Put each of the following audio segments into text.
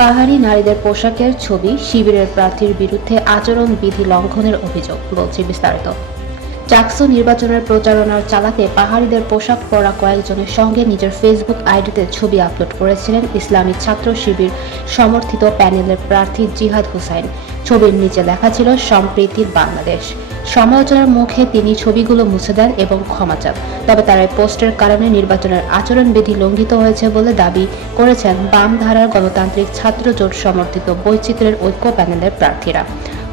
পাহাড়ি নারীদের পোশাকের ছবি শিবিরের প্রার্থীর বিরুদ্ধে আচরণ বিধি লঙ্ঘনের অভিযোগ, বলছে বিস্তারিত। চাকসু নির্বাচনের প্রচারণার চালাতে পাহাড়িদের পোশাক পরা কয়েকজনের সঙ্গে নিজের ফেসবুক আইডিতে ছবি আপলোড করেছিলেন ইসলামী ছাত্র শিবির সমর্থিত প্যানেলের প্রার্থী জিহাদ হুসাইন। ছবির নিচে লেখা ছিল সম্প্রীতির বাংলাদেশ। সমালোচনার মুখে তিনি ছবিগুলো মুছে দেন এবং ক্ষমা চান। তবে তার এই পোস্টের কারণে নির্বাচনের আচরণবিধি লঙ্ঘিত হয়েছে বলে দাবি করেছেন বাম ধারার গণতান্ত্রিক ছাত্র জোট সমর্থিত বৈচিত্র্যের ঐক্য প্যানেলের প্রার্থীরা।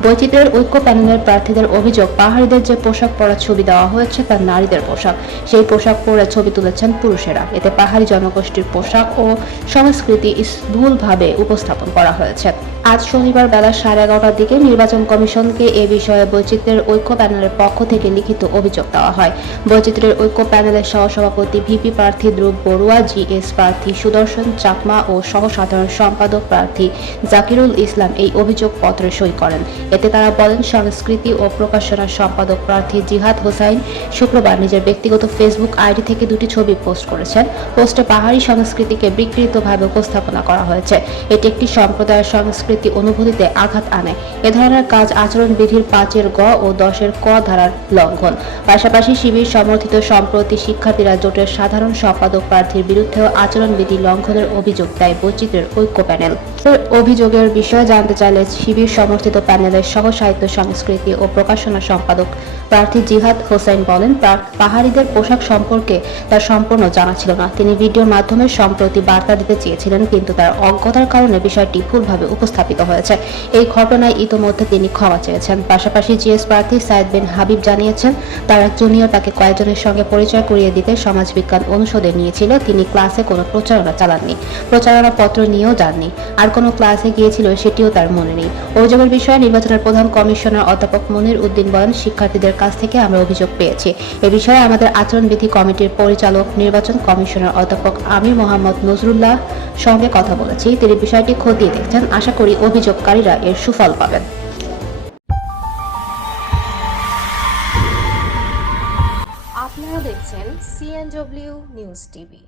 বৈচিত্র্যের ঐক্য প্যানেলের প্রার্থীদের অভিযোগ, পাহাড়িদের যে পোশাক পরা ছবি দেওয়া হয়েছে তা নারীদের পোশাক, সেই পোশাক পরে ছবি তুলেছেন পুরুষেরা। এতে পাহাড়ি জনগোষ্ঠীর পোশাক ও সংস্কৃতি ভুলভাবে উপস্থাপন করা হয়েছে। আজ শনিবার বেলা সাড়ে এগারোটার দিকে নির্বাচন কমিশনকে এ বিষয়ে বৈচিত্র্যের ঐক্য প্যানেলের পক্ষ থেকে লিখিত অভিযোগ দেওয়া হয়। বৈচিত্র্যের ঐক্য প্যানেলের সহসভাপতি ভিপি প্রার্থী ধ্রুব বড়ুয়া, জিএস প্রার্থী সুদর্শন চাকমা ও সহসাধারণ সম্পাদক প্রার্থী জাকিরুল ইসলাম এই অভিযোগ পত্রে সই করেন। এতে তারা বলেন, সংস্কৃতি ও প্রকাশনার সম্পাদক প্রার্থী জিহাদ হোসাইন শুক্রবার নিজের ব্যক্তিগত ফেসবুক আইডি থেকে দুটি ছবি পোস্ট করেছেন। পোস্টে পাহাড়ি সংস্কৃতিকে বিকৃতভাবে উপস্থাপনা করা হয়েছে। এটি একটি সম্প্রদায়ের সংস্কৃতি অনুভূতিতে আঘাত আনে। এ ধরনের কাজ আচরণবিধির পাঁচের গ ও দশের ক ধারার লঙ্ঘন। পাশাপাশি শিবির সমর্থিত সম্প্রতি শিক্ষার্থীরা জোটের সাধারণ সম্পাদক প্রার্থীর বিরুদ্ধেও আচরণবিধি লঙ্ঘনের অভিযোগ দেয় বৈচিত্র্যের ঐক্য প্যানেল। অভিযোগের বিষয়ে জানতে চাইলে শিবির সমর্থিত প্যানেলের সহ সাহিত্য সংস্কৃতি ও প্রকাশনা সম্পাদক প্রার্থী জিহাদ হোসেন বলেন পাহাড়িদের পোশাক সম্পর্কে তার সম্পূর্ণ জানা ছিল না। তিনি ভিডিওর মাধ্যমে সম্প্রতি বার্তা দিতে চেয়েছিলেন, কিন্তু তার অজ্ঞতার কারণে বিষয়টি ভুলভাবে উপস্থাপিত হয়েছে। এই ঘটনায় ইতোমধ্যে তিনি ক্ষমা চেয়েছেন। পাশাপাশি জিএস প্রার্থী সাইদ বিন হাবিব জানিয়েছেন, তার এক জুনিয়র তাকে কয়েকজনের সঙ্গে পরিচয় করিয়ে দিতে সমাজবিজ্ঞান অনুষদে নিয়েছিল। তিনি ক্লাসে কোনো প্রচারণা চালাননি প্রচারণা পত্র নিয়েও যাননি। আর কোনো ক্লাসে গিয়েছিল সেটিও তার মনে নেই। অভিযোগের বিষয়ে নির্বাচনের প্রধান কমিশনার অধ্যাপক মনির উদ্দিন বলেন, শিক্ষার্থীদের কাছ থেকে আমরা অভিযোগ পেয়েছি। এ বিষয়ে আমাদের আচরণবিধি কমিটির পরিচালক নির্বাচন কমিশনার অধ্যাপক আমির মোহাম্মদ নজরুল্লাহ সঙ্গে কথা বলেছি। তিনি বিষয়টি খতিয়ে দেখছেন। আশা করি অভিযোগকারীরা এর সুফল পাবেন। আপনারা দেখছেন সিএনডব্লিউ নিউজ টিভি